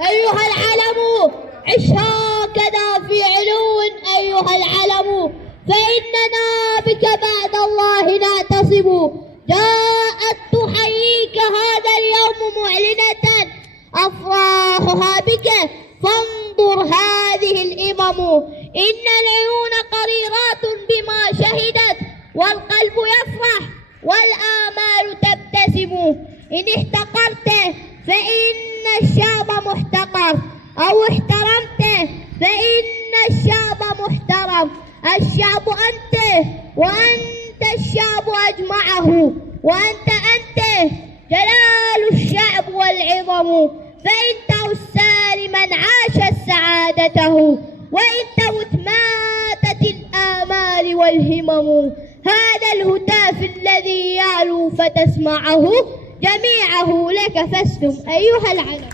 أيها العلم عش هكذا في علو أيها العلم، فإننا بك بعد الله نعتصم. جاءت تحييك هذا اليوم معلنة أفراحها بك، فانظر هذه الإمم. إن العيون قريرات بما شهدت، والقلب يفرح والآمال تبتسم. إن احتقرت فإن الشعب محتقر، أو احترمت فإن الشعب محترم. الشعب أنت، وأنت الشعب أجمعه، وأنت جلال الشعب والعظم. فإن تعس سالما عاشت سعادته، وإن تمت ماتت الآمال والهمم. هذا الهتاف الذي يعلو فتسمعه، جميعه لك فاسلم أيها العلم.